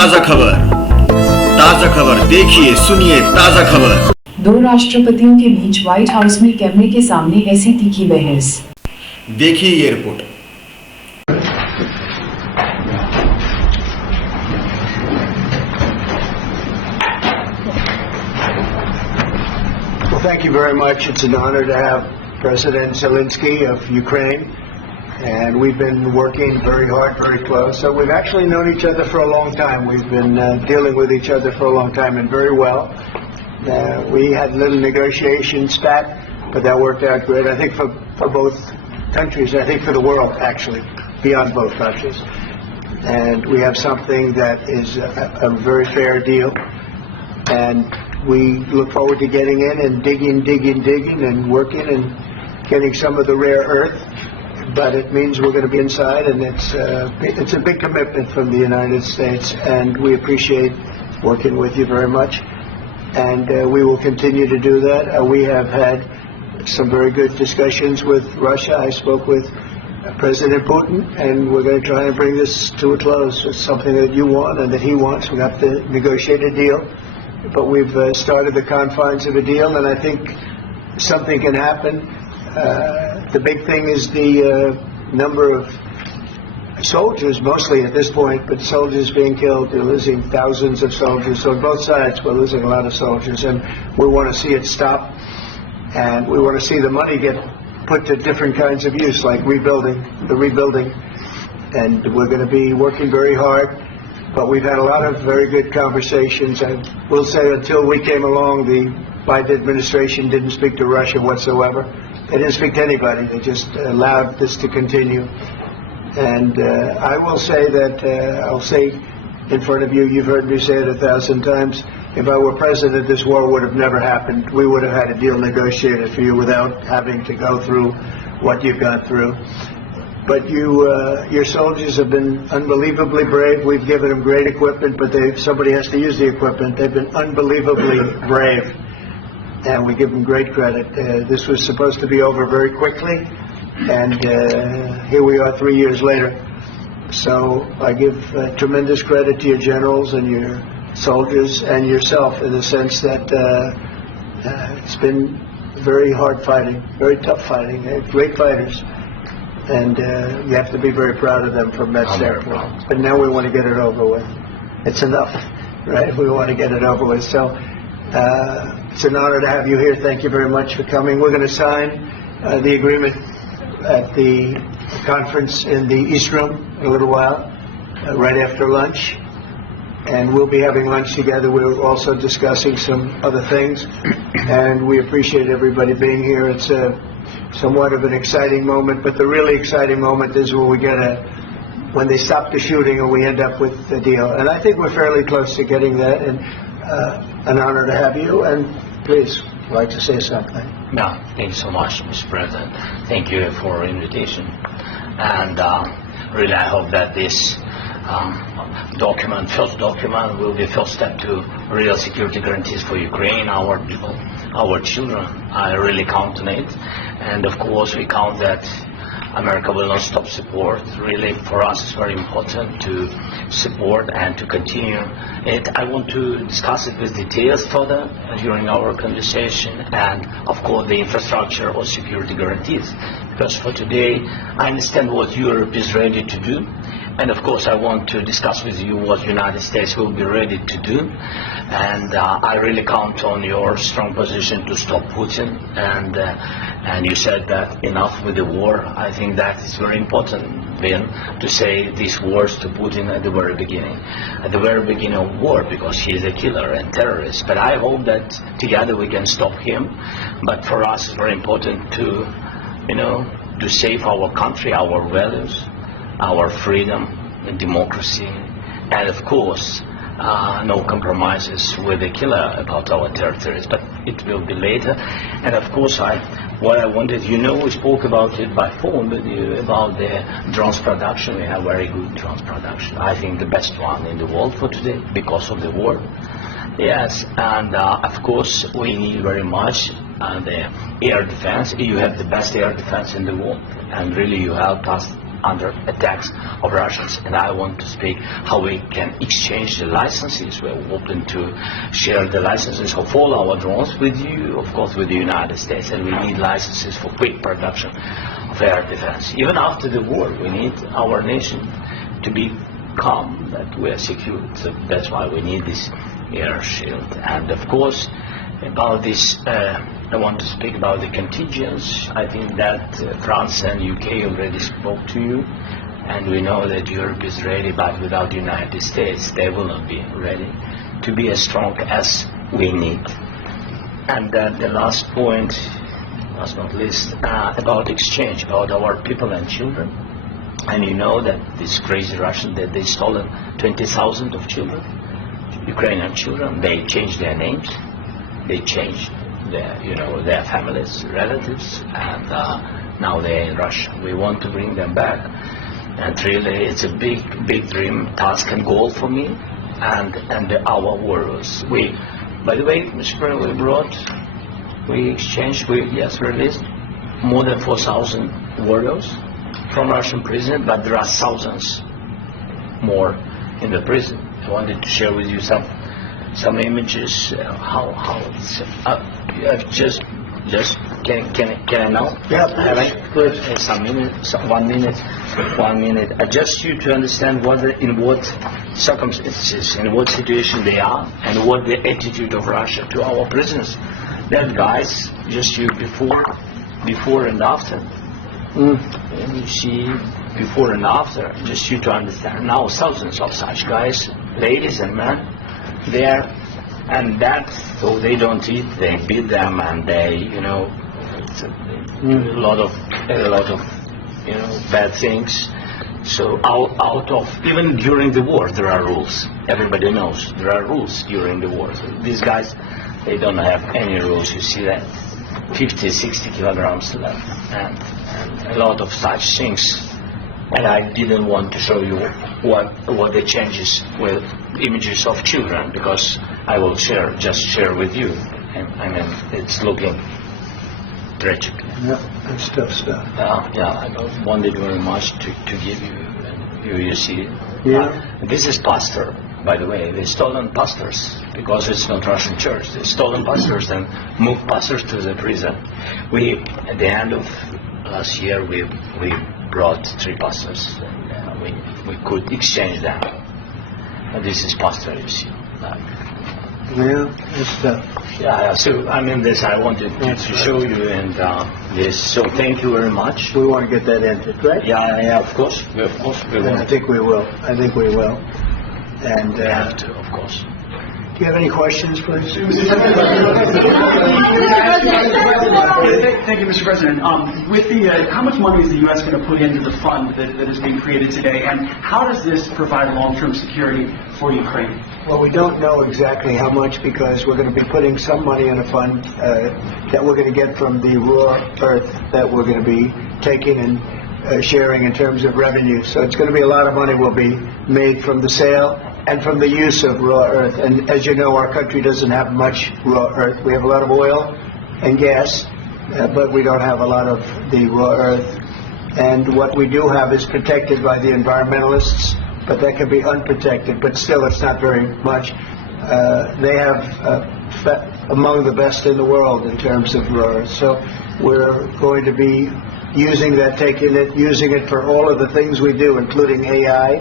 ताजा खबर देखिए सुनिए ताजा खबर। दो राष्ट्रपतियों के बीच व्हाइट हाउस में कैमरे के सामने ऐसी तीखी बहस। देखिए ये report. Well, thank you very much. It's an honor to have President Zelensky of Ukraine, and we've been working very hard, very close. So we've actually known each other for a long time. We've been dealing with each other for a long time, and very well. We had a little negotiation spat, but that worked out great. I think for both countries, I think for the world, actually, beyond both countries. And we have something that is a very fair deal, and we look forward to getting in and digging and working and getting some of the rare earth. But it means we're going to be inside, and it's a big commitment from the United States, and we appreciate working with you very much. And we will continue to do that. We have had some very good discussions with Russia. I spoke with President Putin, and we're going to try and bring this to a close. It's something that you want and that he wants. We have to negotiate a deal. But we've started the confines of a deal, and I think something can happen. The big thing is the number of soldiers, mostly at this point, but soldiers being killed. They're losing thousands of soldiers. So on both sides, we're losing a lot of soldiers, and we want to see it stop. And we want to see the money get put to different kinds of use, like rebuilding. And we're going to be working very hard. But we've had a lot of very good conversations. I will say until we came along, the Biden administration didn't speak to Russia whatsoever. They didn't speak to anybody. They just allowed this to continue. And I will say that, I'll say in front of you, you've heard me say it 1,000 times, if I were president, this war would have never happened. We would have had a deal negotiated for you without having to go through what you've gone through. But your soldiers have been unbelievably brave. We've given them great equipment, but somebody has to use the equipment. They've been unbelievably brave, and we give them great credit. This was supposed to be over very quickly, and here we are 3 years later. So I give tremendous credit to your generals and your soldiers and yourself in the sense that it's been very hard fighting, very tough fighting, great fighters. And you have to be very proud of them from that standpoint. But now we want to get it over with. It's enough, right? We want to get it over with. So it's an honor to have you here. Thank you very much for coming. We're going to sign the agreement at the conference in the East Room in a little while, right after lunch. And we'll be having lunch together. We're also discussing some other things. And we appreciate everybody being here. It's somewhat of an exciting moment, but the really exciting moment is when we when they stop the shooting and we end up with the deal. And I think we're fairly close to getting that, and an honor to have you. And please, I'd like to say something. No, thank you so much, Mr. President. Thank you for the invitation. And really, I hope that this first document, will be a first step to real security guarantees for Ukraine, our people, our children. I really count on it. And of course, we count that America will not stop support. Really, for us, it's very important to support and to continue it. I want to discuss it with details further during our conversation, and of course, the infrastructure or security guarantees. Because for today, I understand what Europe is ready to do. And of course, I want to discuss with you what the United States will be ready to do. And I really count on your strong position to stop Putin. And you said that enough with the war. I think that is very important, Ben, to say these words to Putin at the very beginning of war, because he is a killer and terrorist. But I hope that together we can stop him. But for us, it's very important to save our country, our values, our freedom and democracy, and of course, no compromises with the killer about our territories, but it will be later. And of course, what I wanted, we spoke about it by phone with you about the drones production. We have very good drones production. I think the best one in the world for today because of the war. Yes, and of course, we need very much the air defense. You have the best air defense in the world, and really you helped us under attacks of Russians. And I want to speak how we can exchange the licenses. We're open to share the licenses of all our drones with you, of course, with the United States. And we need licenses for quick production of air defense. Even after the war, we need our nation to be calm, that we are secure. So that's why we need this air shield. And of course, about this, I want to speak about the contingents. I think that France and UK already spoke to you, and we know that Europe is ready, but without the United States, they will not be ready to be as strong as we need. And the last point, last but not least, about exchange, about our people and children. And you know that this crazy Russian, that they stolen 20,000 of children, Ukrainian children. They changed their names, they changed their families, relatives, and now they're in Russia. We want to bring them back, and really it's a big dream, task and goal for me and our warriors. By the way, Mr. President, we exchanged, released more than 4,000 warriors from Russian prison, but there are thousands more in the prison. I wanted to share with you some images. How it's just can I now? Yeah, please. Some minutes, 1 minute, 1 minute. Just you to understand in what circumstances, in what situation they are, and what the attitude of Russia to our prisoners. That guys, just you before and after. And you see before and after, just you to understand. Now thousands of such guys, ladies and men, there, and that, so they don't eat, they beat them, and they, it's a lot of bad things. So out of, even during the war, there are rules. Everybody knows there are rules during the war. So these guys, they don't have any rules. You see that 50, 60 kilograms left, and a lot of such things. And I didn't want to show you what the changes with images of children, because I will share with you. And I mean, it's looking tragic. Yeah, that's tough stuff. I wanted very much to give you, and you see. Yeah. This is pastor, by the way. They stolen pastors because it's not Russian church. They stolen pastors and moved pastors to the prison. At the end of last year, we brought 3 pastors, and we could exchange them. And this is pastor, you see. Yeah, that's tough. Yeah. So I mean, this I wanted to show you, and this. So thank you very much. We want to get that entered, right? Yeah. Of course. We And I want. think we will. And We have to, of course. do you have any questions, please? Thank you, Mr. President. With how much money is the U.S. going to put into the fund that is being created today, and how does this provide long-term security for Ukraine? Well, we don't know exactly how much, because we're going to be putting some money in a fund that we're going to get from the raw earth that we're going to be taking and sharing in terms of revenue. So it's going to be a lot of money will be made from the sale and from the use of raw earth. And as you know, our country doesn't have much raw earth. We have a lot of oil and gas, but we don't have a lot of the raw earth. And what we do have is protected by the environmentalists, but that can be unprotected. But still, it's not very much. They have among the best in the world in terms of raw earth. So we're going to be using that, using it for all of the things we do, including AI,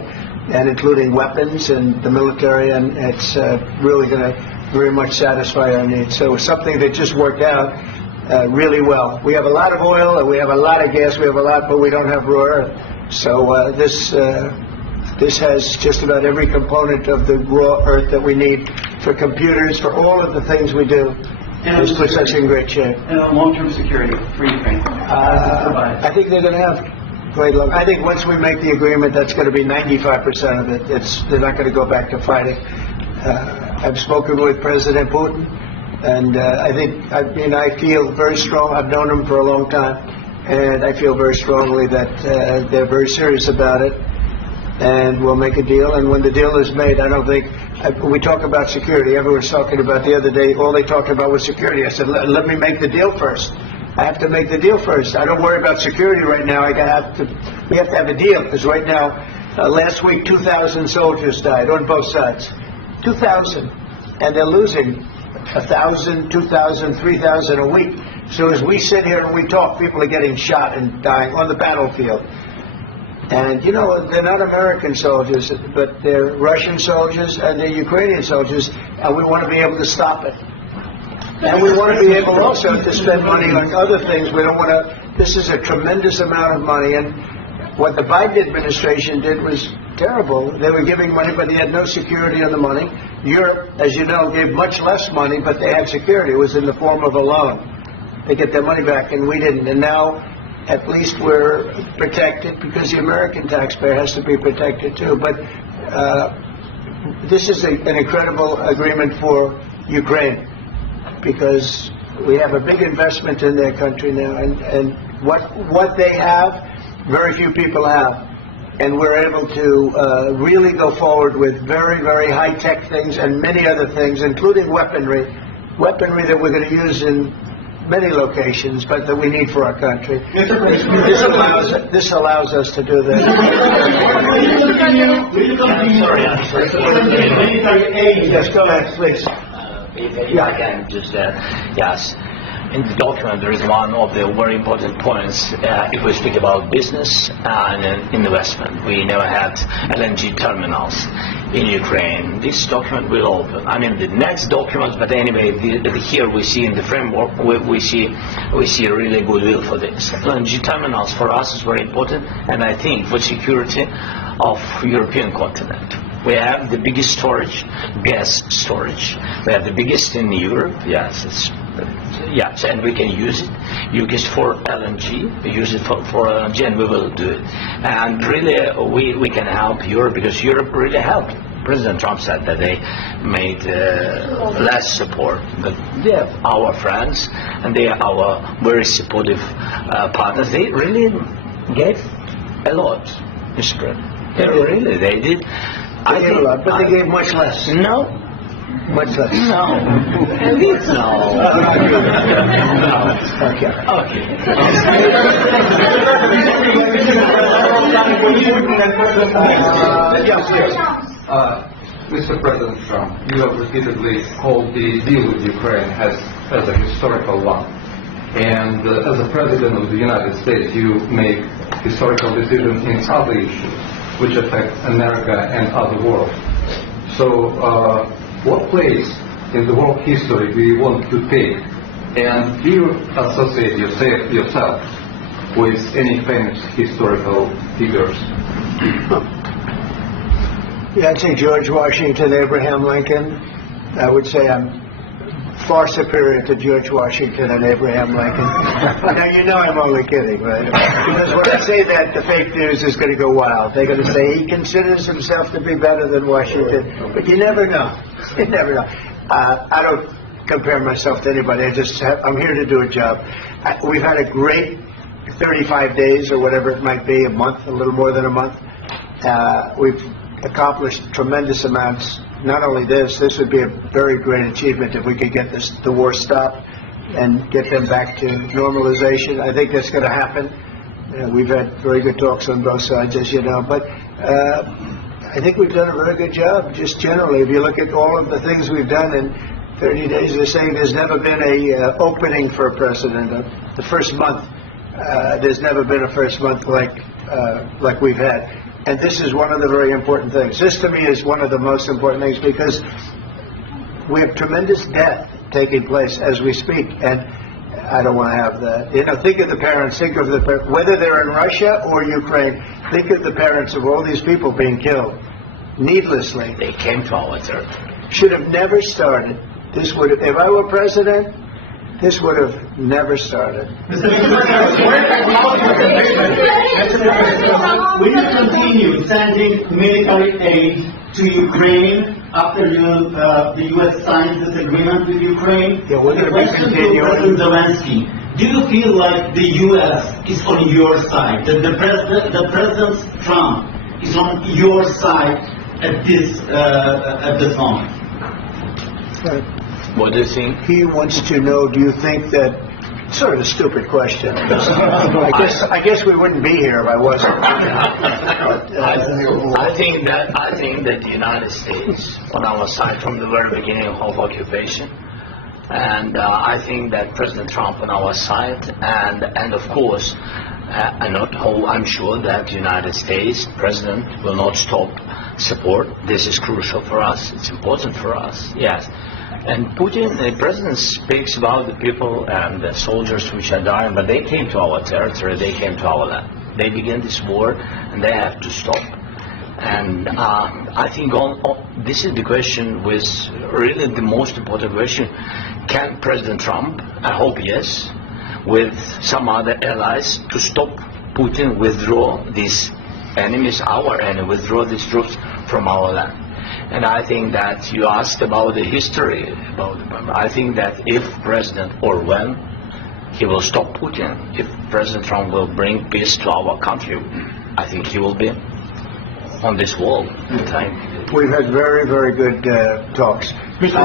and including weapons and the military, and it's really going to very much satisfy our needs. So it's something that just worked out really well. We have a lot of oil, and we have a lot of gas, but we don't have raw earth. So this has just about every component of the raw earth that we need for computers, for all of the things we do. This puts us in great shape. And long-term security for Ukraine. I think they're going to have great luck. I think once we make the agreement, that's going to be 95% of it. They're not going to go back to fighting. I've spoken with President Putin, and I feel very strong. I've known him for a long time, and I feel very strongly that they're very serious about it, and we'll make a deal. And when the deal is made, I don't think we talk about security. Everyone's talking about the other day. All they talked about was security. I said, let me make the deal first. I have to make the deal first. I don't worry about security right now. I have to We have to have a deal, because right now, last week, 2,000 soldiers died on both sides. 2,000. And they're losing 1,000, 2,000, 3,000 a week. So as we sit here and we talk, people are getting shot and dying on the battlefield. And, you know, they're not American soldiers, but they're Russian soldiers and they're Ukrainian soldiers, and we want to be able to stop it. And we want to be able also to spend money on other things. We don't want to, this is a tremendous amount of money, and what the Biden administration did was terrible. They were giving money, but they had no security on the money. Europe, as you know, gave much less money, but they had security. It was in the form of a loan. They get their money back, and we didn't. And now, at least we're protected, because the American taxpayer has to be protected too. But this is an incredible agreement for Ukraine, because we have a big investment in their country now, and what they have, very few people have. And we're able to really go forward with very, very high-tech things and many other things, including weaponry that we're going to use in many locations, but that we need for our country. This allows us to do that. Yes, go ahead, please. If I can just yes. In the document, there is one of the very important points. If we speak about business and investment, we never had LNG terminals in Ukraine. This document will open. I mean, the next document, but anyway, here we see in the framework, we see really goodwill for this. LNG terminals for us is very important, and I think for security of European continent. We have the biggest storage, gas storage. We have the biggest in Europe. Yes, yes, and we can use it. Use it for LNG. Use it for LNG, and we will do it. And really, we can help Europe, because Europe really helped. President Trump said that they made less support, but they are our friends and they are our very supportive partners. They really gave a lot, Mr. President. They did. They gave a lot, but they gave much less. No. Much less. No. No. Okay. Mr. President Trump, you have repeatedly called the deal with Ukraine as a historical one. And as a President of the United States, you make historical decisions in other issues which affect America and other world. So what place in the world history do you want to take? And do you associate yourself with any famous historical figures? Yeah, I'd say George Washington, Abraham Lincoln. I would say I'm far superior to George Washington and Abraham Lincoln. Now, you know I'm only kidding, right? Because when I say that, the fake news is going to go wild. They're going to say he considers himself to be better than Washington. But you never know. You never know. I don't compare myself to anybody. I'm here to do a job. We've had a great 35 days or whatever it might be, a month, a little more than a month. We've accomplished tremendous amounts. Not only this would be a very great achievement if we could get the war stopped and get them back to normalization. I think that's going to happen. We've had very good talks on both sides, as you know, but I think we've done a very good job, just generally. If you look at all of the things we've done in 30 days, they're saying there's never been a opening for a president. The first month, there's never been a first month like we've had. And this is one of the very important things. This, to me, is one of the most important things, because we have tremendous death taking place as we speak, and I don't want to have that. You know, think of the parents, whether they're in Russia or Ukraine, think of the parents of all these people being killed needlessly. They came to our territory. Should have never started. This would have, if I were president, this would have never started. Will you continue sending military aid to Ukraine after the U.S. signs this agreement with Ukraine? Yeah, we're going to Question to continue. President Zelensky. Do you feel like the U.S. is on your side? That the President Trump is on your side at this moment? What do you think? He wants to know, do you think that Sort of a stupid question. I guess we wouldn't be here if I wasn't. I think that the United States on our side from the very beginning of occupation, and I think that President Trump on our side, and of course, I'm sure that the United States President will not stop support. This is crucial for us. It's important for us. Yes. And Putin, the president, speaks about the people and the soldiers which are dying, but they came to our territory, they came to our land. They began this war, and they have to stop. And I think this is the question, with really the most important question. Can President Trump, I hope yes, with some other allies, to stop Putin, withdraw these enemies, our enemy, withdraw these troops from our land? And I think that you asked about the history. I think that if President, or when he will stop Putin, if President Trump will bring peace to our country, I think he will be on this wall. We've had very, very good talks. President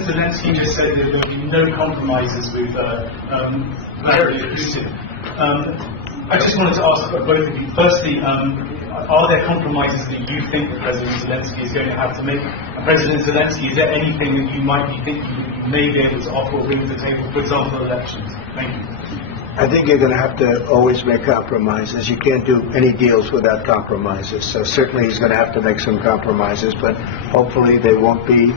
Zelensky just said that there will be no compromises with Vladimir Putin. I just wanted to ask both of you, firstly, are there compromises that you think that President Zelensky is going to have to make? President Zelensky, is there anything that you might be thinking you may be able to offer or bring to the table, for example, elections? Thank you. I think you're going to have to always make compromises. You can't do any deals without compromises. So certainly he's going to have to make some compromises, but hopefully they won't be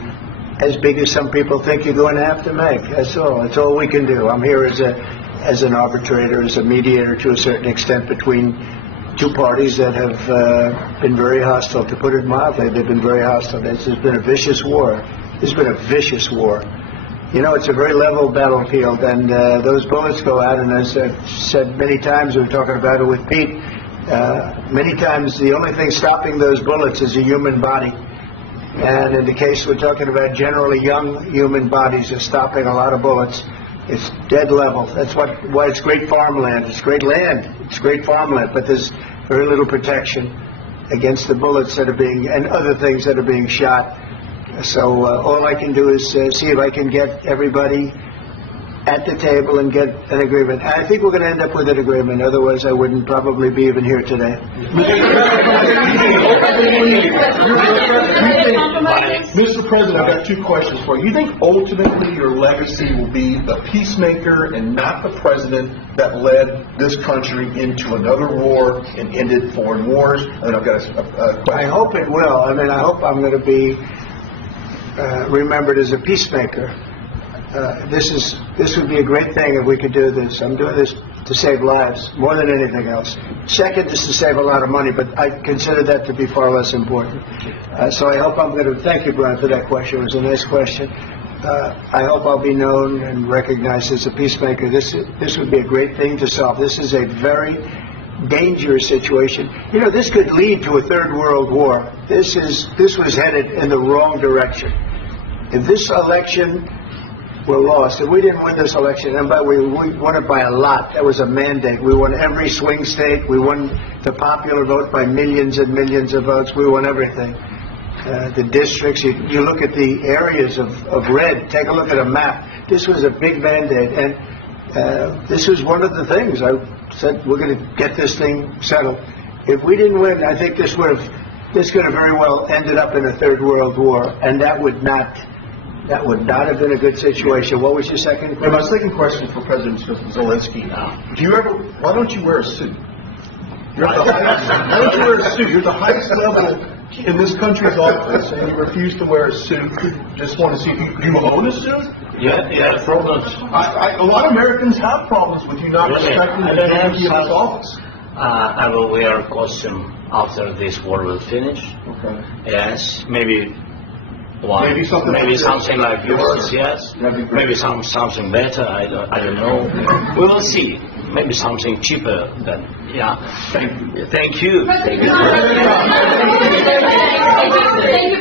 as big as some people think you're going to have to make. That's all. That's all we can do. I'm here as an arbitrator, as a mediator to a certain extent between two parties that have been very hostile. To put it mildly, they've been very hostile. This has been a vicious war. This has been a vicious war. You know, it's a very level battlefield, and those bullets go out, and as I've said many times, we were talking about it with Pete, many times the only thing stopping those bullets is a human body. And in the case we're talking about, generally young human bodies are stopping a lot of bullets. It's dead level. That's why it's great farmland. It's great land. It's great farmland, but there's very little protection against the bullets that are being, and other things that are being shot. So all I can do is see if I can get everybody at the table and get an agreement. And I think we're going to end up with an agreement. Otherwise, I wouldn't probably be even here today. Mr. President, I've got two questions for you. You think ultimately your legacy will be the peacemaker and not the president that led this country into another war and ended foreign wars? And I've got a question. I hope it will. I mean, I hope I'm going to be remembered as a peacemaker. This would be a great thing if we could do this. I'm doing this to save lives more than anything else. Second is to save a lot of money, but I consider that to be far less important. So I hope I'm going to thank you, Brian, for that question. It was a nice question. I hope I'll be known and recognized as a peacemaker. This would be a great thing to solve. This is a very dangerous situation. You know, this could lead to a third world war. This was headed in the wrong direction. If this election were lost, if we didn't win this election, and we won it by a lot, that was a mandate. We won every swing state. We won the popular vote by millions and millions of votes. We won everything. The districts, you look at the areas of red, take a look at a map. This was a big mandate, and this was one of the things I said, we're going to get this thing settled. If we didn't win, I think this could have very well ended up in a third world war, and that would not have been a good situation. What was your second question? And my second question for President Zelensky. Why don't you wear a suit? Why don't you wear a suit? You're the highest level in this country's office, and you refuse to wear a suit. Just want to see if you own a suit? Yeah, problems. A lot of Americans have problems with you not respecting the dignity of this office. I will wear a costume after this war will finish. Okay. Yes, maybe something like yours. Yes, maybe something better. I don't know. We will see. Maybe something cheaper. Thank you. Thank you,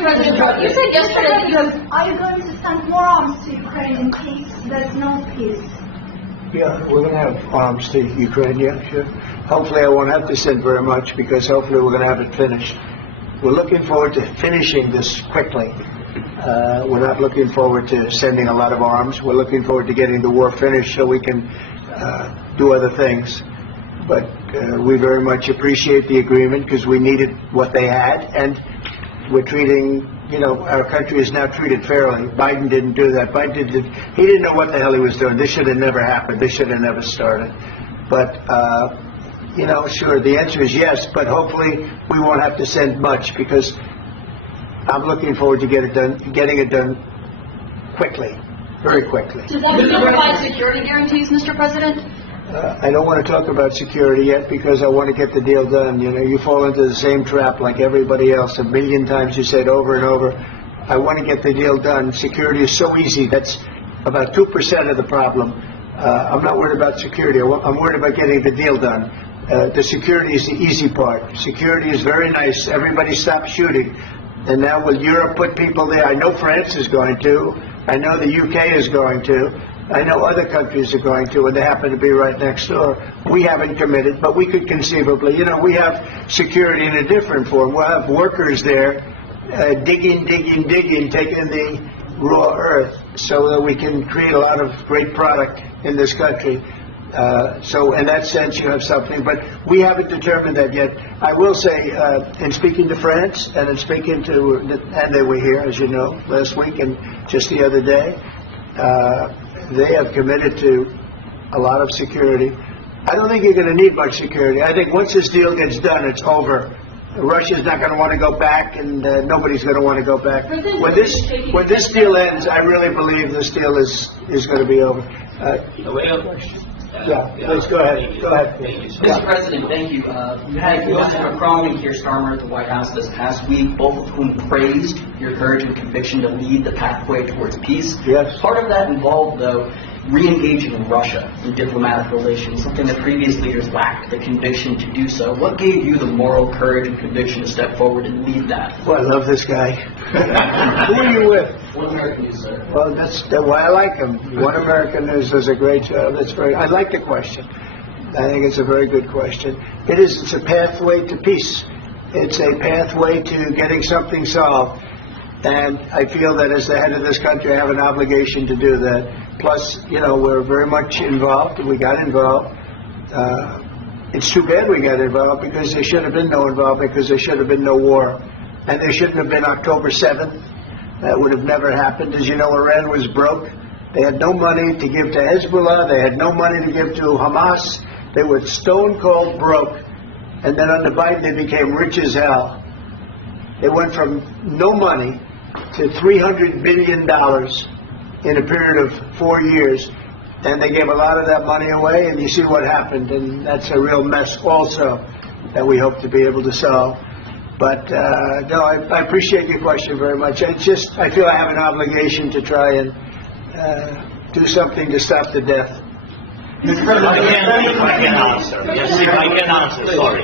President Trump. You said yesterday, are you going to send more arms to Ukraine in case there's no peace? Yeah, we're going to have arms to Ukraine, yeah, sure. Hopefully I won't have to send very much, because hopefully we're going to have it finished. We're looking forward to finishing this quickly. We're not looking forward to sending a lot of arms. We're looking forward to getting the war finished so we can do other things. But we very much appreciate the agreement because we needed what they had, and we're treating, our country is now treated fairly. Biden didn't do that. He didn't know what the hell he was doing. This should have never happened. This should have never started. But, sure, the answer is yes, but hopefully we won't have to send much because I'm looking forward to getting it done quickly, very quickly. Does that still provide security guarantees, Mr. President? I don't want to talk about security yet because I want to get the deal done. You fall into the same trap like everybody else. 1 million times you say it over and over. I want to get the deal done. Security is so easy. That's about 2% of the problem. I'm not worried about security. I'm worried about getting the deal done. The security is the easy part. Security is very nice. Everybody stopped shooting. And now will Europe put people there? I know France is going to. I know the UK is going to. I know other countries are going to, and they happen to be right next door. We haven't committed, but we could conceivably. We have security in a different form. We'll have workers there digging, taking the raw earth so that we can create a lot of great product in this country. So in that sense, you have something, but we haven't determined that yet. I will say, in speaking to France and in speaking to, and they were here, as you know, last week and just the other day, they have committed to a lot of security. I don't think you're going to need much security. I think once this deal gets done, it's over. Russia's not going to want to go back, and nobody's going to want to go back. When this deal ends, I really believe this deal is going to be over. Please go ahead. Go ahead. Mr. President, thank you. You had Joseph Macron and Keir Starmer at the White House this past week, both of whom praised your courage and conviction to lead the pathway towards peace. Yes. Part of that involved, though, re-engaging Russia in diplomatic relations, something that previous leaders lacked the conviction to do so. What gave you the moral courage and conviction to step forward and lead that? Well, I love this guy. Who are you with? One American News, sir. Well, that's why I like him. One American News does a great job. I like the question. I think it's a very good question. It's a pathway to peace. It's a pathway to getting something solved. And I feel that as the head of this country, I have an obligation to do that. Plus, we're very much involved. We got involved. It's too bad we got involved because there should have been no involvement because there should have been no war. And there shouldn't have been October 7th. That would have never happened. As you know, Iran was broke. They had no money to give to Hezbollah. They had no money to give to Hamas. They were stone cold broke. And then under Biden, they became rich as hell. They went from no money to $300 billion in a period of 4 years. And they gave a lot of that money away, and you see what happened. And that's a real mess also that we hope to be able to solve. But, no, I appreciate your question very much. I feel I have an obligation to try and do something to stop the death. Mr. President, if I can answer. Yes, if I can answer, sorry.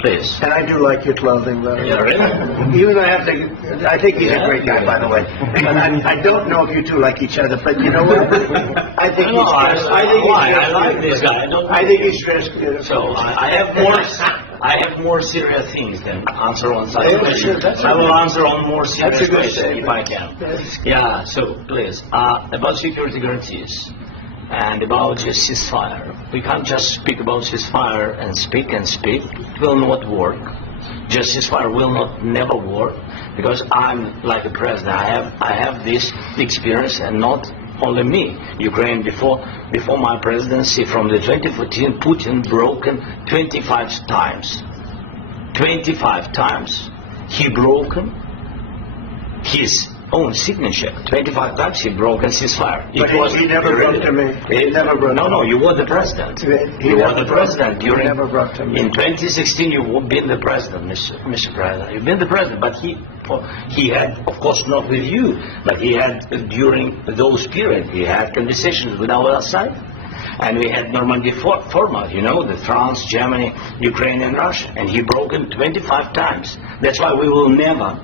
Please. And I do like your clothing, though. Yeah, really? Even though I think he's a great guy, by the way. But I don't know if you two like each other, but you know what? I think he's dressed. I like this guy. I think he's dressed beautiful. So I have more serious things than answer on such questions. I will answer on more serious questions if I can. Yeah, so please, about security guarantees and about just ceasefire. We can't just speak about ceasefire and speak. It will not work. Just ceasefire will never work because I'm like a president. I have this experience, and not only me. Ukraine before my presidency, from the 2014, Putin broken 25 times. 25 times he broken his own signature. 25 times he broke a ceasefire. But he never broke to me. He never broke. No, you were the president. You were the president during. Never broke to me. In 2016, you've been the president, Mr. President. You've been the president, but he had, of course, not with you, but he had during those periods. He had conversations with our side, and we had Normandy format. The France, Germany, Ukraine, and Russia, and he broke it 25 times. That's why we will never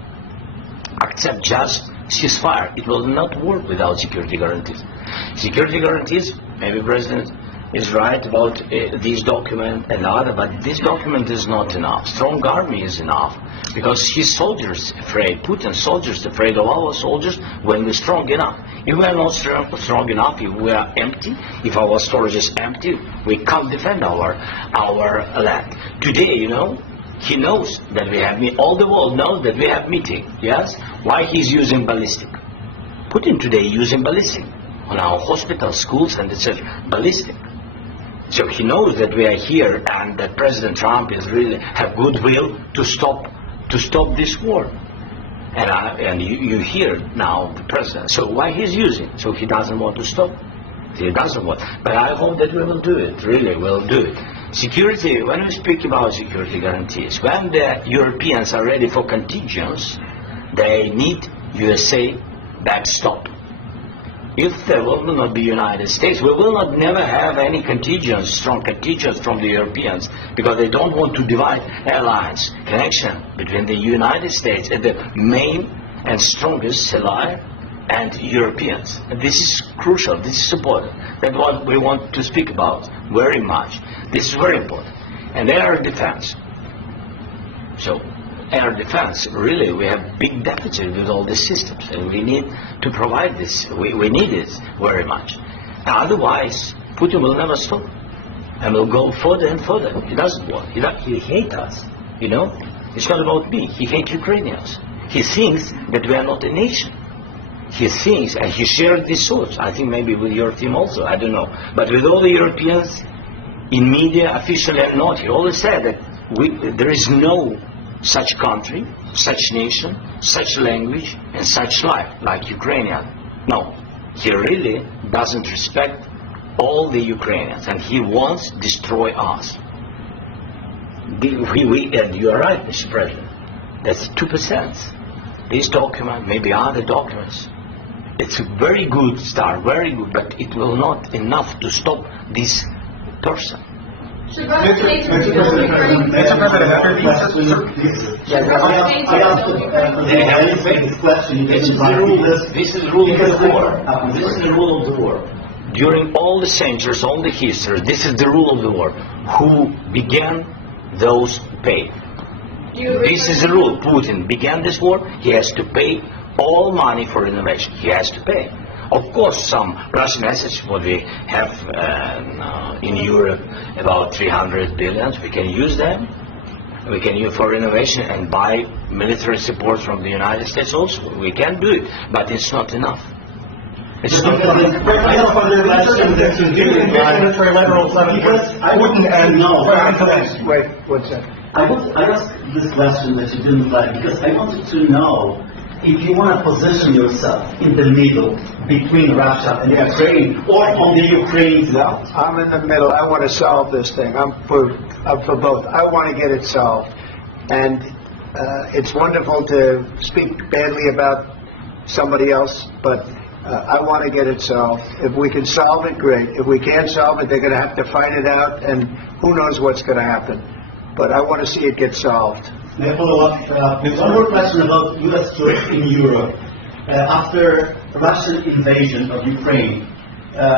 accept just ceasefire. It will not work without security guarantees. Security guarantees, maybe President is right about this document and other, but this document is not enough. Strong army is enough, because his soldiers afraid, Putin's soldiers afraid of our soldiers when we're strong enough. If we are not strong enough, if we are empty, if our storage is empty, we can't defend our land. Today, you know, he knows that we have all the world knows that we have meeting. Yes, why he's using ballistic? Putin today using ballistic on our hospitals, schools, and etc. Ballistic. So he knows that we are here and that President Trump is really have goodwill to stop this war. And you hear now the president. So why he's using? So he doesn't want to stop. He doesn't want. But I hope that we will do it. Really, we'll do it. Security. When we speak about security guarantees, when the Europeans are ready for contingents, they need USA backstop. If there will not be United States, we will not never have any contingents, strong contingents from the Europeans, because they don't want to divide alliance, connection between the United States and the main and strongest ally and Europeans. And this is crucial, this is important. That's what we want to speak about very much. This is very important. And air defense. So, air defense, really, we have big deficit with all these systems, and we need to provide this. We need it very much. Otherwise, Putin will never stop, and will go further and further. He doesn't want. He hates us. You know, it's not about me. He hates Ukrainians. He thinks that we are not a nation. He thinks, and he shared these thoughts. I think maybe with your team also. I don't know, but with all the Europeans in media, officially and not, he always said that there is no such country, such nation, such language, and such life like Ukrainian. No, he really doesn't respect all the Ukrainians, and he wants to destroy us. And you are right, Mr. President. That's 2%. This document, maybe other documents, it's a very good start, very good, but it will not enough to stop this person. Mr. President, This is the rule of the war. This is the rule of the war. During all the centuries, all the history, this is the rule of the war. Who began, those pay. This is the rule. Putin began this war. He has to pay all money for innovation. He has to pay. Of course, some Russian assets, what we have in Europe, about 300 billion, we can use them. We can use for innovation and buy military support from the United States also. We can do it, but it's not enough. It's not enough. I wouldn't know. Wait, what's that? I asked this question that you didn't like because I wanted to know if you want to position yourself in the middle between Russia and Ukraine, or on the Ukraine side. I'm in the middle. I want to solve this thing. I'm for both. I want to get it solved. And it's wonderful to speak badly about somebody else, but I want to get it solved. If we can solve it, great. If we can't solve it, they're going to have to fight it out, and who knows what's going to happen. But I want to see it get solved. May I follow up with one more question about U.S. troops in Europe? After Russian invasion of Ukraine,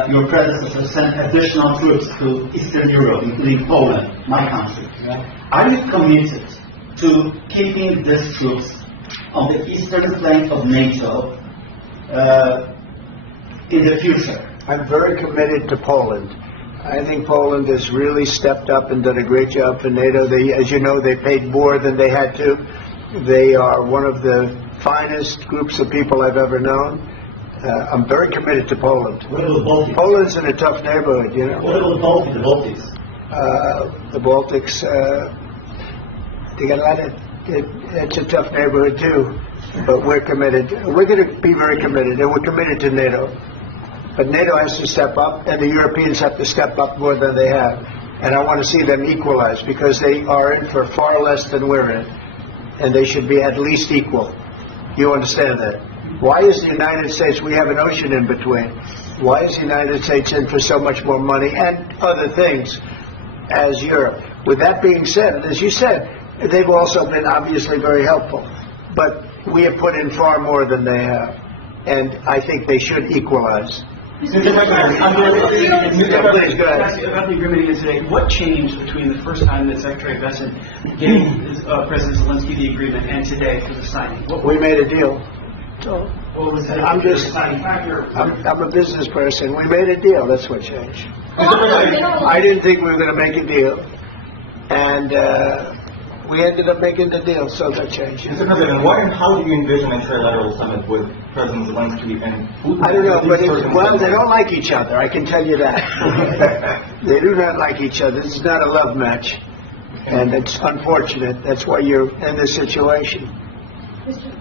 your predecessor sent additional troops to Eastern Europe, including Poland, my country. Are you committed to keeping these troops on the eastern flank of NATO in the future? I'm very committed to Poland. I think Poland has really stepped up and done a great job for NATO. As you know, they paid more than they had to. They are one of the finest groups of people I've ever known. I'm very committed to Poland. What about the Baltics? Poland's in a tough neighborhood, you know. What about the Baltics? The Baltics, they got a lot of, it's a tough neighborhood too. But we're committed. We're going to be very committed, and we're committed to NATO. But NATO has to step up, and the Europeans have to step up more than they have. And I want to see them equalize, because they are in for far less than we're in. And they should be at least equal. You understand that? Why is the United States, we have an ocean in between. Why is the United States in for so much more money and other things as Europe? With that being said, as you said, they've also been obviously very helpful. But we have put in far more than they have. And I think they should equalize. Mr. President, Please, go ahead. about the agreement again today, what changed between the first time that Secretary Bessent gave President Zelensky the agreement and today for the signing? We made a deal. What was that? I'm a business person. We made a deal. That's what changed. I didn't think we were going to make a deal, and we ended up making the deal, so that changed. Mr. President, what and how do you envision a trilateral summit with President Zelensky and Putin? I don't know, but well, they don't like each other, I can tell you that. They do not like each other. This is not a love match, and it's unfortunate. That's why you're in this situation.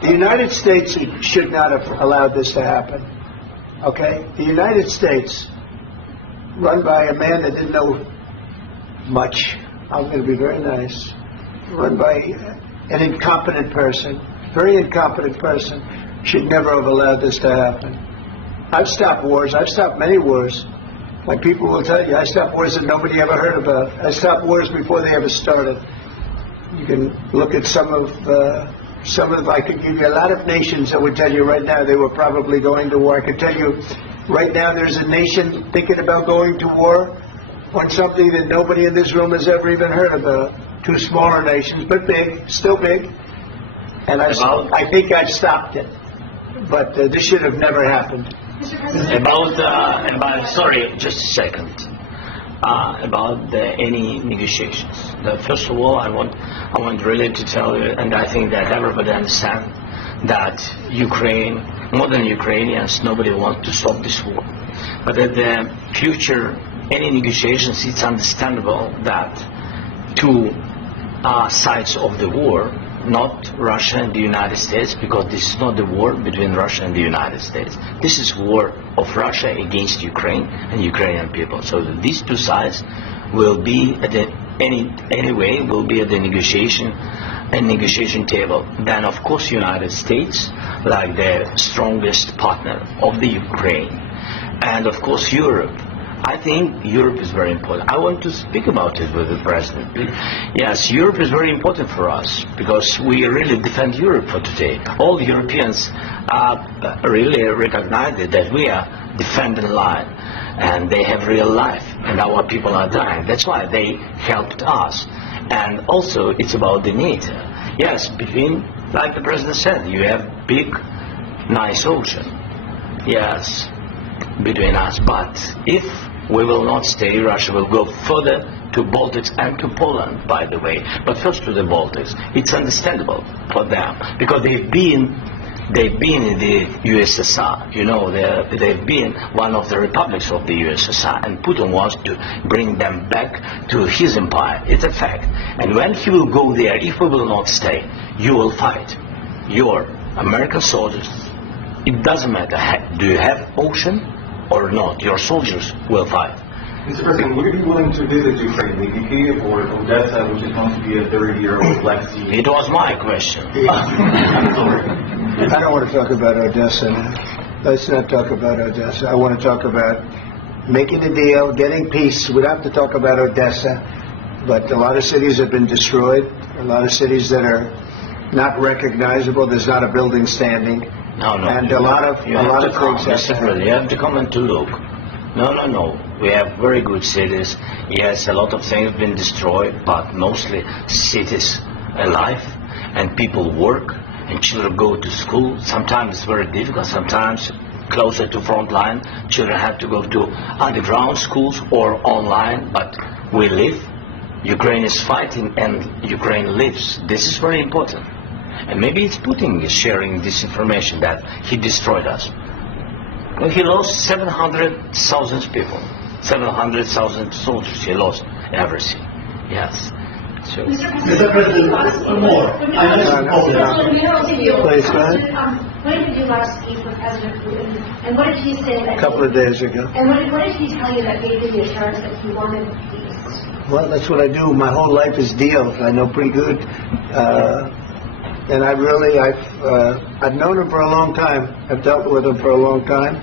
The United States should not have allowed this to happen, okay? The United States, run by a man that didn't know much, I'm going to be very nice, run by an incompetent person, very incompetent person, should never have allowed this to happen. I've stopped wars. I've stopped many wars. Like people will tell you, I stopped wars that nobody ever heard about. I stopped wars before they ever started. You can look at some of, I could give you a lot of nations that would tell you right now they were probably going to war. I could tell you right now there's a nation thinking about going to war on something that nobody in this room has ever even heard about. Two smaller nations, but big, still big. And I think I've stopped it. But this should have never happened. Sorry, just a second. About any negotiations. First of all, I want really to tell you, and I think that everybody understands that Ukraine, more than Ukrainians, nobody wants to stop this war. But at the future, any negotiations, it's understandable that two sides of the war, not Russia and the United States, because this is not the war between Russia and the United States. This is war of Russia against Ukraine and Ukrainian people. So these two sides will be at the will be at the negotiation table. Then of course United States, like the strongest partner of the Ukraine, and of course Europe. I think Europe is very important. I want to speak about it with the President. Yes, Europe is very important for us because we really defend Europe for today. All Europeans really recognize that we are defending life and they have real life and our people are dying. That's why they helped us. And also it's about the NATO. Yes, between, like the President said, you have big, nice ocean. Yes, between us. But if we will not stay, Russia will go further to Baltics and to Poland, by the way. But first to the Baltics. It's understandable for them because they've been in the USSR. You know, they've been one of the republics of the USSR, and Putin wants to bring them back to his empire. It's a fact. And when he will go there, if we will not stay, you will fight. Your American soldiers, it doesn't matter, do you have ocean or not, your soldiers will fight. Mr. President, would you be willing to visit Ukraine, maybe Kyiv or Odessa, which is going to be a third year of Black Sea? It was my question. I don't want to talk about Odessa now. Let's not talk about Odessa. I want to talk about making a deal, getting peace. We don't have to talk about Odessa, but a lot of cities have been destroyed. A lot of cities that are not recognizable. There's not a building standing. No. And a lot of things happen. You have to come and to look. No. We have very good cities. Yes, a lot of things have been destroyed, but mostly cities alive, and people work, and children go to school. Sometimes it's very difficult. Sometimes closer to front line, children have to go to underground schools or online. But we live. Ukraine is fighting, and Ukraine lives. This is very important. And maybe it's Putin is sharing this information that he destroyed us. Well, he lost 700,000 people, 700,000 soldiers. He lost everything. Yes. So. Mr. President, more. Please, go ahead. When did you last speak with President Putin? And what did he say? A couple of days ago. And what did he tell you that gave you the assurance that he wanted peace? Well, that's what I do. My whole life is deals. I know pretty good. And I've known him for a long time. I've dealt with him for a long time.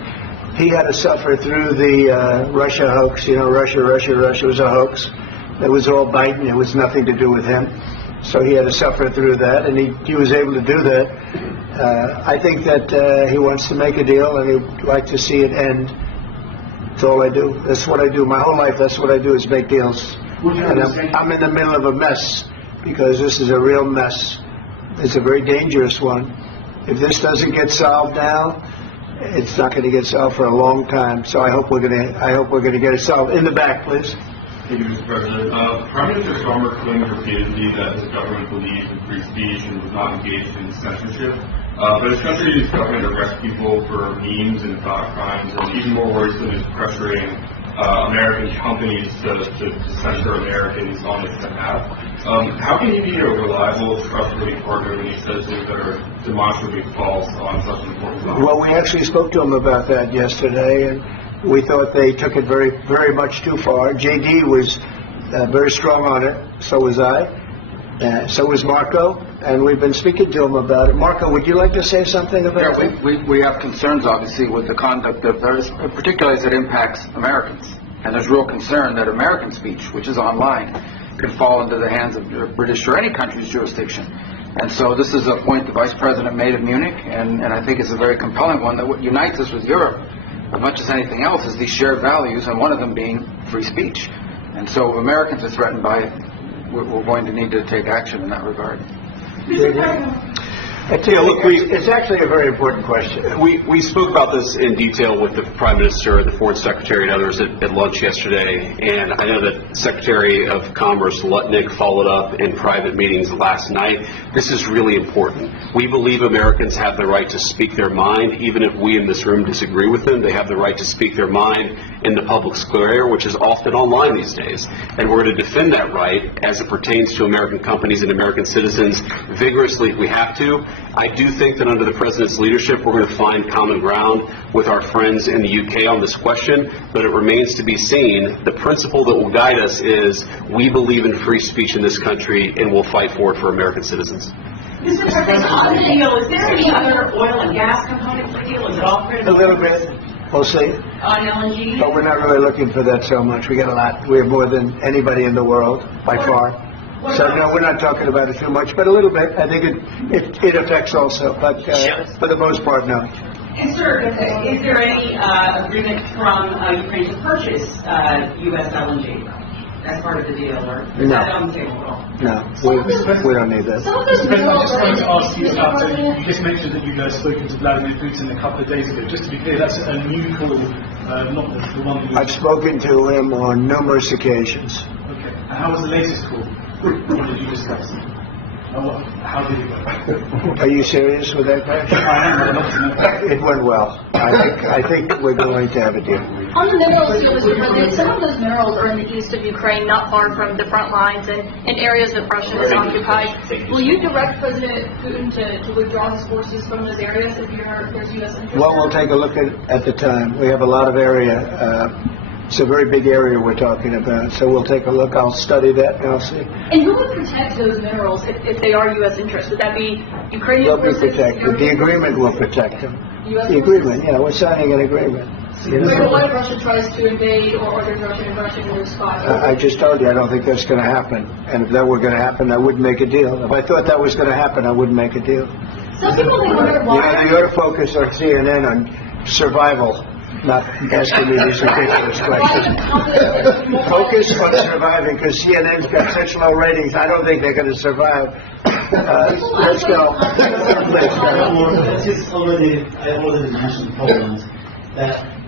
He had to suffer through the Russia hoax. You know, Russia was a hoax. It was all Biden. It was nothing to do with him. So he had to suffer through that, and he was able to do that. I think that he wants to make a deal, and he'd like to see it end. That's all I do. That's what I do. My whole life, that's what I do is make deals. And I'm in the middle of a mess because this is a real mess. It's a very dangerous one. If this doesn't get solved now, it's not going to get solved for a long time. So I hope we're going to get it solved. In the back, please. Thank you, Mr. President. Prime Minister Starmer claimed repeatedly that his government believes in free speech and was not engaged in censorship. But his country's government arrests people for memes and thought crimes, and even more worrisome is pressuring American companies to censor Americans on his behalf. How can he be a reliable, trustworthy partner when he says things that are demonstrably false on such an important topic? Well, we actually spoke to him about that yesterday, and we thought they took it very, very much too far. JD was very strong on it. So was I. So was Marco. And we've been speaking to him about it. Marco, would you like to say something about it? We have concerns, obviously, with the conduct of theirs, particularly as it impacts Americans. And there's real concern that American speech, which is online, could fall into the hands of British or any country's jurisdiction. And so this is a point the Vice President made in Munich, and I think it's a very compelling one, that what unites us with Europe, as much as anything else, is these shared values, and one of them being free speech. And so if Americans are threatened by it, we're going to need to take action in that regard. It's actually a very important question. We spoke about this in detail with the Prime Minister, the Foreign Secretary, and others at lunch yesterday, and I know that Secretary of Commerce Lutnick followed up in private meetings last night. This is really important. We believe Americans have the right to speak their mind, even if we in this room disagree with them. They have the right to speak their mind in the public square, which is often online these days. And we're going to defend that right as it pertains to American companies and American citizens vigorously if we have to. I do think that under the President's leadership, we're going to find common ground with our friends in the UK on this question, but it remains to be seen. The principle that will guide us is we believe in free speech in this country, and we'll fight for it for American citizens. Mr. President, on the deal, is there any other oil and gas component to the deal? Is it all critical? A little bit. We'll see. On LNG? But we're not really looking for that so much. We get a lot. We have more than anybody in the world, by far. So no, we're not talking about it too much, but a little bit. I think it affects also, but for the most part, no. And sir, is there any agreement from Ukraine to purchase U.S. LNG as part of the deal, or is that on the table at all? No, we don't need that. Mr. President, I just wanted to ask you about, you just mentioned that you've spoken to Vladimir Putin a couple of days ago. Just to be clear, that's a new call, not the one that you... I've spoken to him on numerous occasions. Okay. And how was the latest call? What did you discuss? How did it go? Are you serious with that question? It went well. I think we're going to have a deal. On the minerals deal, Mr. President, some of those minerals are in the east of Ukraine, not far from the front lines and in areas that Russia has occupied. Will you direct President Putin to withdraw his forces from those areas if there's U.S. interest? Well, we'll take a look at the time. We have a lot of area. It's a very big area we're talking about, so we'll take a look. I'll study that and I'll see. And who would protect those minerals if they are U.S. interests? Would that be Ukrainian They'll be forces? protected. The agreement will protect them. US The agreement, yeah, we're signing an agreement. But what if Russia tries to invade or there's Russian aggression in their spot? I just told you I don't think that's going to happen. And if that were going to happen, I wouldn't make a deal. If I thought that was going to happen, I wouldn't make a deal. Some people may wonder why. You ought to focus on CNN on survival, not asking me these ridiculous questions. Focus on surviving, because CNN's got such low ratings. I don't think they're going to survive. Let's go. I already mentioned Poland.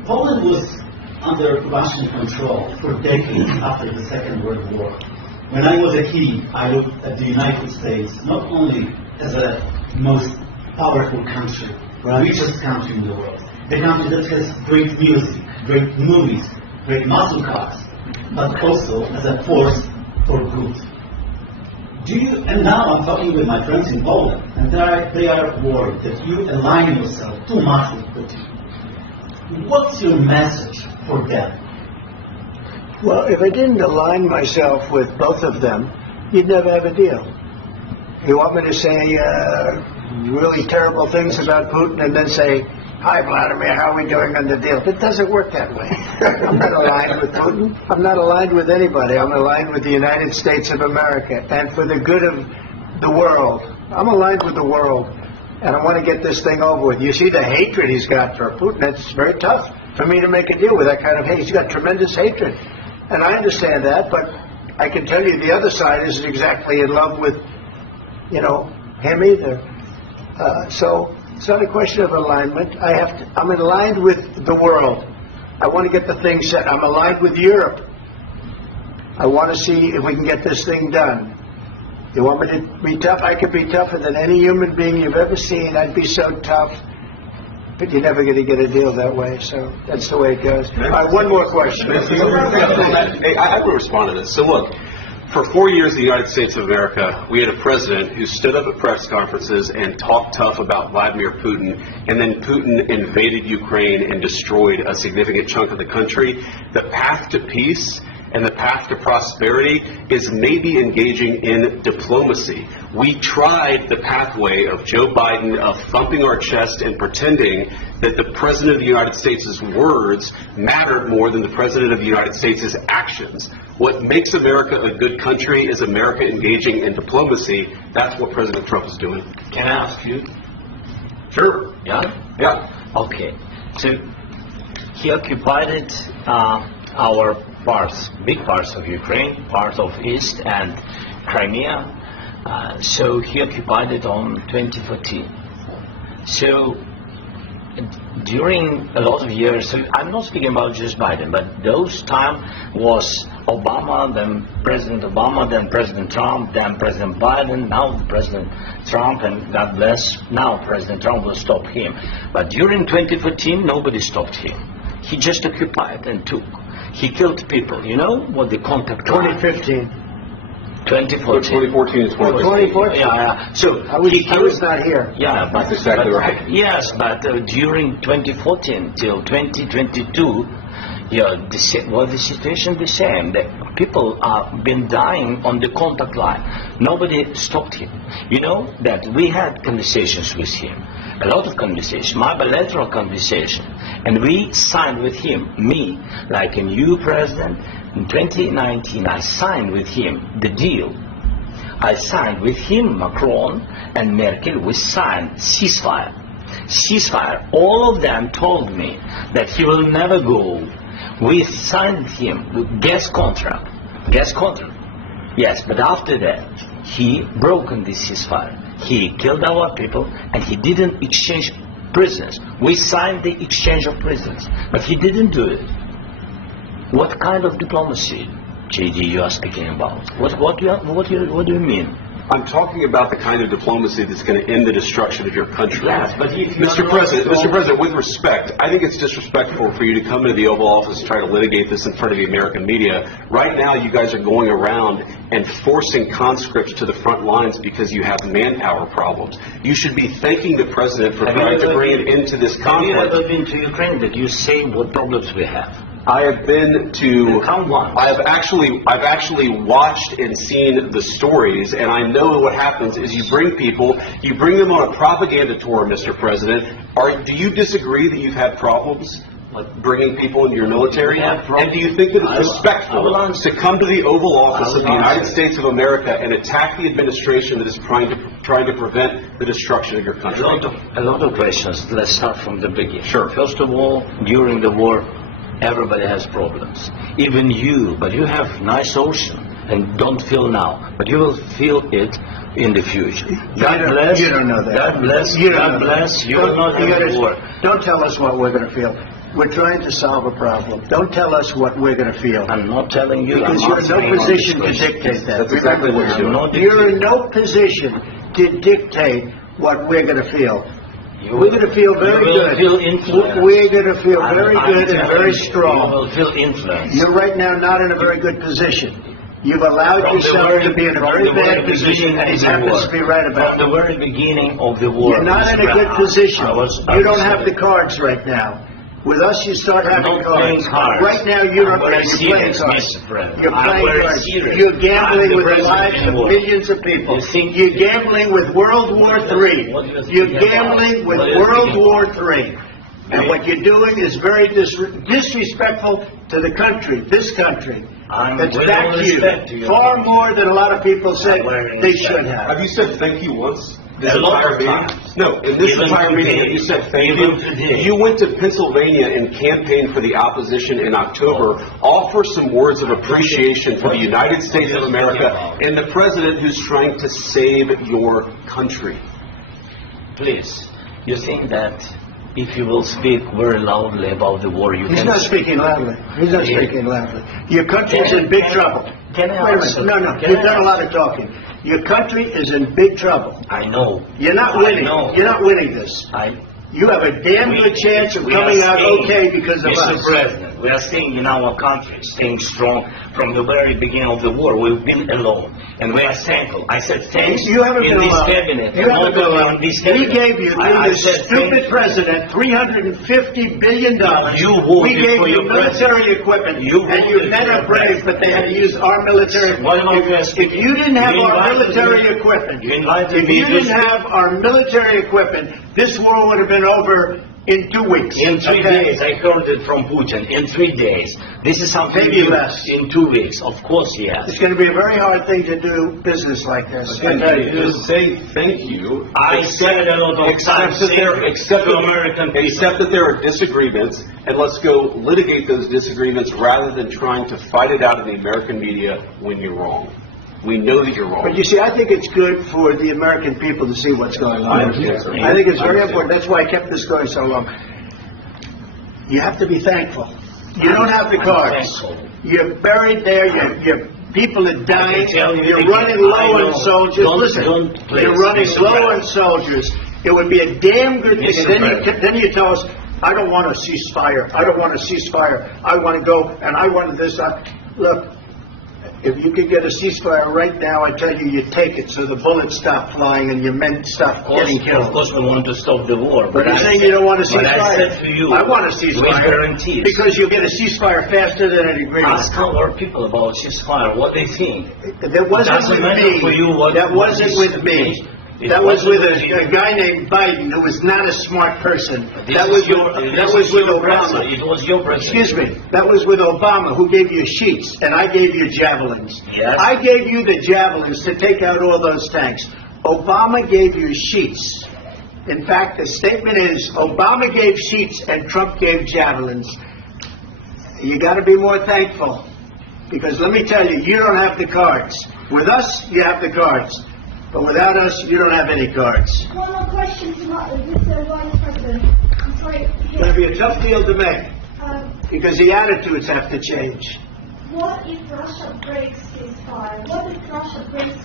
Poland was under Russian control for decades after the Second World War. When I was a kid, I looked at the United States not only as a most powerful country, richest country in the world, a country that has great music, great movies, great muscle cars, but also as a force for good. And now I'm talking with my friends in Poland, and they are worried that you align yourself too much with Putin. What's your message for them? Well, if I didn't align myself with both of them, you'd never have a deal. You want me to say really terrible things about Putin and then say, "Hi, Vladimir, how are we doing on the deal?" It doesn't work that way. I'm not aligned with Putin. I'm not aligned with anybody. I'm aligned with the United States of America. And for the good of the world, I'm aligned with the world. and I want to get this thing over with. You see the hatred he's got for Putin. It's very tough for me to make a deal with that kind of hate. He's got tremendous hatred, and I understand that, but I can tell you the other side isn't exactly in love with, him either. So it's not a question of alignment. I'm aligned with the world. I want to get the thing set. I'm aligned with Europe. I want to see if we can get this thing done. You want me to be tough? I could be tougher than any human being you've ever seen. I'd be so tough. But you're never going to get a deal that way, so that's the way it goes. All right, one more question. Hey, I will respond to this. So look, for 4 years in the United States of America, we had a president who stood up at press conferences and talked tough about Vladimir Putin, and then Putin invaded Ukraine and destroyed a significant chunk of the country. The path to peace and the path to prosperity is maybe engaging in diplomacy. We tried the pathway of Joe Biden of thumping our chest and pretending that the President of the United States' words mattered more than the President of the United States' actions. What makes America a good country is America engaging in diplomacy. That's what President Trump is doing. Can I ask you? Sure. Yeah? Okay. So, he occupied our parts, big parts of Ukraine, part of East and Crimea. So he occupied it on 2014. So during a lot of years, I'm not speaking about just Biden, but those time was Obama, then President Obama, then President Trump, then President Biden, now President Trump, and God bless, now President Trump will stop him. But during 2014, nobody stopped him. He just occupied and took. He killed people. You know what the contact 2015. 2014. 2014 is 2014. Yeah. So I was not here. Yeah, that's exactly right. Yes, but during 2014 till 2022, the situation the same. The people have been dying on the contact line. Nobody stopped him. You know that we had conversations with him, a lot of conversations, my bilateral conversation, and we signed with him, me, like a new president. In 2019, I signed with him the deal. I signed with him, Macron and Merkel, we signed ceasefire. Ceasefire. All of them told me that he will never go. We signed him with gas contract. Yes, but after that, he broken this ceasefire. He killed our people, and he didn't exchange prisoners. We signed the exchange of prisoners, but he didn't do it. What kind of diplomacy, JD, you are speaking about? What do you mean? I'm talking about the kind of diplomacy that's going to end the destruction of your country. Yes, but Mr. President, with respect, I think it's disrespectful for you to come into the Oval Office and try to litigate this in front of the American media. Right now, you guys are going around and forcing conscripts to the front lines because you have manpower problems. You should be thanking the President for trying to bring it into this conflict. Have you ever been to Ukraine that you say what problems we have? I have been to. I've actually watched and seen the stories, and I know what happens is you bring them on a propaganda tour, Mr. President. Do you disagree that you've had problems like bringing people into your military? And do you think that it's respectful to come to the Oval Office of the United States of America and attack the administration that is trying to prevent the destruction of your country? A lot of questions. Let's start from the beginning. Sure. First of all, during the war, everybody has problems. Even you, but you have nice ocean and don't feel now, but you will feel it in the future. God bless. You don't know that. God bless. God bless. You will not have the war. Don't tell us what we're going to feel. We're trying to solve a problem. Don't tell us what we're going to feel. I'm not telling you. Because you're in no position to dictate that. That's exactly what you're doing. You're in no position to dictate what we're going to feel. We're going to feel very good. We're going to feel very good and very strong. You will feel influence. You're right now not in a very good position. You've allowed yourself to be in a very bad position, and he happens to be right about it. From the very beginning of the war. You're not in a good position. You don't have the cards right now. With us, you start having cards. Right now, you're playing cards. You're playing cards. You're gambling with the lives of millions of people. You're gambling with World War III. You're gambling with World War III. And what you're doing is very disrespectful to the country, this country. That's back to you far more than a lot of people say they should have. Have you said thank you once? There's a lot of times. No, in this Even entire meeting, today. you said thank Even you. today. You went to Pennsylvania and campaigned for the opposition in October. Offer some words of appreciation for the United States of America and the president who's trying to save your country. Please, you think that if you will speak very loudly about the war, you He's can... not speaking loudly. He's not speaking loudly. Your country's in big trouble. Can I Wait a answer? minute. No, Can you've I done a lot answer? of talking. Your country is in big trouble. I know. You're not I winning. know. You're not winning this. You have a damn good chance of coming out okay because of Mr. us. President, we are staying in our country, staying strong from the very beginning of the war. We've been alone, and we are thankful. I said thanks You haven't in been this alone. cabinet. You and haven't not been only alone. in this We cabinet. gave you, I this said stupid thank- president, $350 billion. You voted We gave for you your military equipment, You and your voted men for are your brave, but they had to use our military. What am I asking? If you didn't have You our invited military me- equipment, You invited if me you to didn't have our military equipment, this war would have been over in 2 weeks. In 3 Okay? days, I heard it from Putin. In 3 days. This is something Maybe new. less. In 2 weeks. Of course, yes. It's going to be a very hard thing to do business like this. Just say thank you. I said a lot of times to American people. Accept that there are disagreements, and let's go litigate those disagreements rather than trying to fight it out in the American media when you're wrong. We know that you're wrong. But you see, I think it's good for the American people to see what's going on. I think it's very important. That's why I kept this going so long. You have to be thankful. You don't have the cards. You're buried there. Your people are dying. You're running low on soldiers. Listen, you're running low on soldiers. It would be a damn good thing. And then you tell us, I don't want a ceasefire. I don't want a ceasefire. I want to go, and I want this. Look. If you could get a ceasefire right now, I tell you, you take it so the bullets stop flying and your men stop getting killed. Of course, we want to stop the war. But you're saying you don't want a ceasefire? But I said to you, I want a with ceasefire. guarantees. Because you'll get a ceasefire faster than an agreement. Ask our people about ceasefire, what they think. That wasn't Doesn't with matter me. for you what- That what wasn't is- with me. It That was wasn't with with you. a guy named Biden who was not a smart person. This That is was your- with, this that was is with your Obama. president. It was your president. Excuse me. That was with Obama, who gave you sheets, and I gave you javelins. Yes. I gave you the javelins to take out all those tanks. Obama gave you sheets. In fact, the statement is Obama gave sheets and Trump gave javelins. You got to be more thankful, because let me tell you, you don't have the cards. With us, you have the cards. But without us, you don't have any cards. One more question to Mr. Vice President. I'm sorry. It's going to be a tough deal to make, because the attitudes have to change. What if Russia breaks ceasefire? What if Russia breaks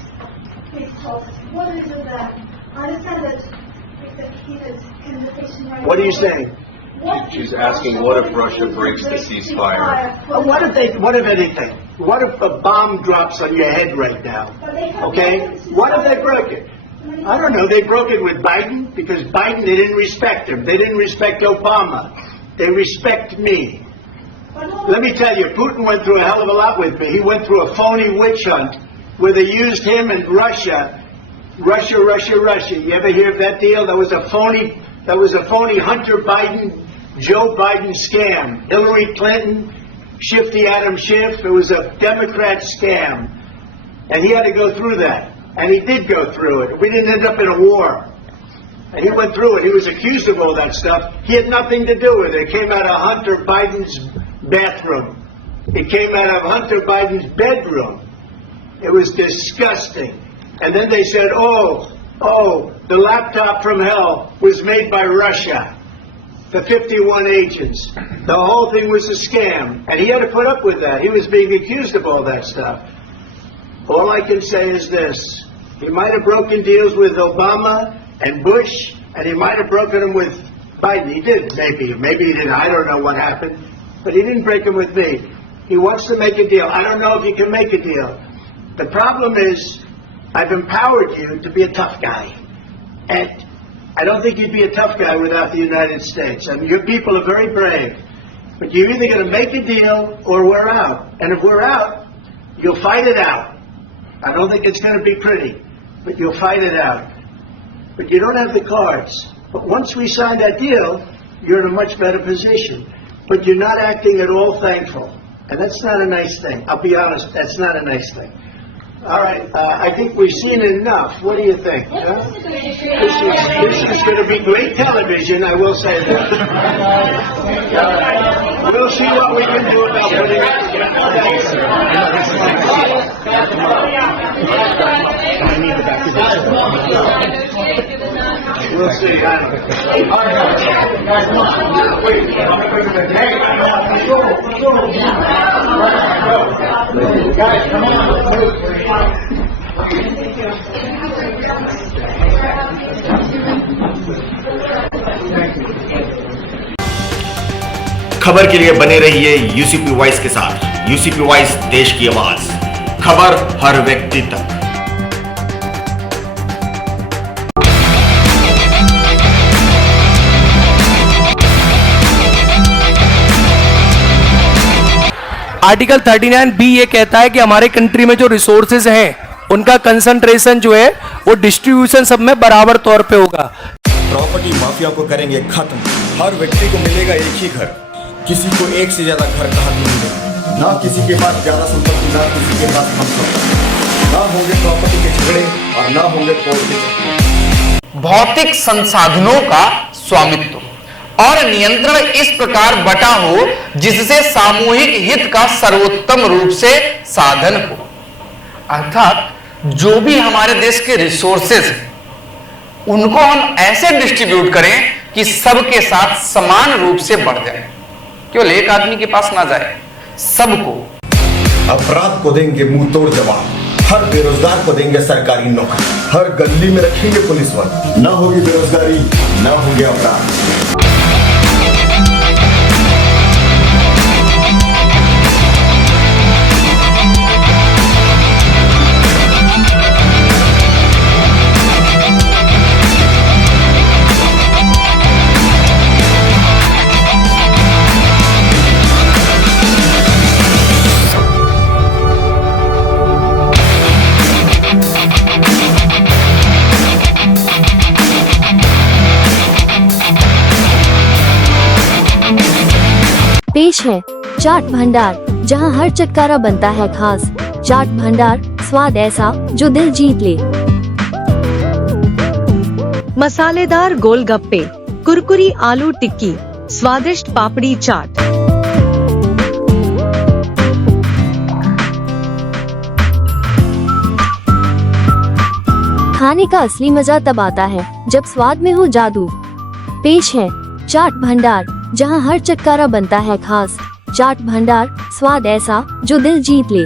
peace talks? What is it that? I understand that it's a heated conversation right now. What are you saying? She's asking, what if Russia breaks the ceasefire? What if anything? What if a bomb drops on your head right now? Okay? What if they broke it? I don't know. They broke it with Biden, because Biden, they didn't respect him. They didn't respect Obama. They respect me. Let me tell you, Putin went through a hell of a lot with me. He went through a phony witch hunt where they used him and Russia. Russia. You ever hear of that deal? That was a phony Hunter Biden, Joe Biden scam. Hillary Clinton, Shifty Adam Schiff. It was a Democrat scam. And he had to go through that. And he did go through it. We didn't end up in a war. And he went through it. He was accused of all that stuff. He had nothing to do with it. It came out of Hunter Biden's bathroom. It came out of Hunter Biden's bedroom. It was disgusting. And then they said, oh, the laptop from hell was made by Russia. The 51 agents. The whole thing was a scam. And he had to put up with that. He was being accused of all that stuff. All I can say is this. He might have broken deals with Obama and Bush, and he might have broken them with Biden. He did, maybe. Maybe he didn't. I don't know what happened. But he didn't break them with me. He wants to make a deal. I don't know if he can make a deal. The problem is, I've empowered you to be a tough guy. And I don't think you'd be a tough guy without the United States. I mean, your people are very brave. But you're either going to make a deal or we're out. And if we're out, you'll fight it out. I don't think it's going to be pretty, but you'll fight it out. But you don't have the cards. But once we sign that deal, you're in a much better position. But you're not acting at all thankful. And that's not a nice thing. I'll be honest, that's not a nice thing. All right, I think we've seen enough. What do you think? This is going to be great television, I will say that. We'll see what we can do about putting it together. We'll see. Guys, come on. खबर के लिए बने रहिए UCP voice के साथ। UCP voice, देश की आवाज, खबर हर व्यक्ति तक। आर्टिकल 39B ये कहता है कि हमारे कंट्री में जो रिसोर्सेज हैं उनका कंसंट्रेशन जो है वो डिस्ट्रीब्यूशन सब में बराबर तौर पे होगा। प्रॉपर्टी माफिया को करेंगे खत्म। हर व्यक्ति को मिलेगा एक ही घर, किसी को एक से ज्यादा घर कहाँ मिलेंगे। ना किसी के पास ज्यादा संपत्ति, ना किसी के पास कम संपत्ति, ना होंगे प्रॉपर्टी के झगड़े और ना होंगे कोर्ट के। भौतिक संसाधनों का स्वामित्व और नियंत्रण इस प्रकार बटा हो जिससे सामूहिक हित का सर्वोत्तम रूप से साधन हो। अर्थात जो भी हमारे देश के रिसोर्सेज हैं उनको हम ऐसे डिस्ट्रीब्यूट करें कि सबके साथ समान रूप से बढ़ जाए, केवल एक आदमी के पास ना जाए, सबको। अपराध को देंगे मुंह तोड़ जवाब, हर बेरोजगार को देंगे सरकारी नौकरी, हर गली में रखेंगे पुलिस वाले। ना होगी बेरोजगारी, ना होंगे अपराध। पेश है चाट भंडार, जहां हर चटकारा बनता है खास। चाट भंडार, स्वाद ऐसा जो दिल जीत ले। मसालेदार गोलगप्पे, कुरकुरी आलू टिक्की, स्वादिष्ट पापड़ी चाट। खाने का असली मजा तब आता है जब स्वाद में हो जादू। पेश है चाट भंडार, जहां हर चटकारा बनता है खास। चाट भंडार, स्वाद ऐसा जो दिल जीत ले।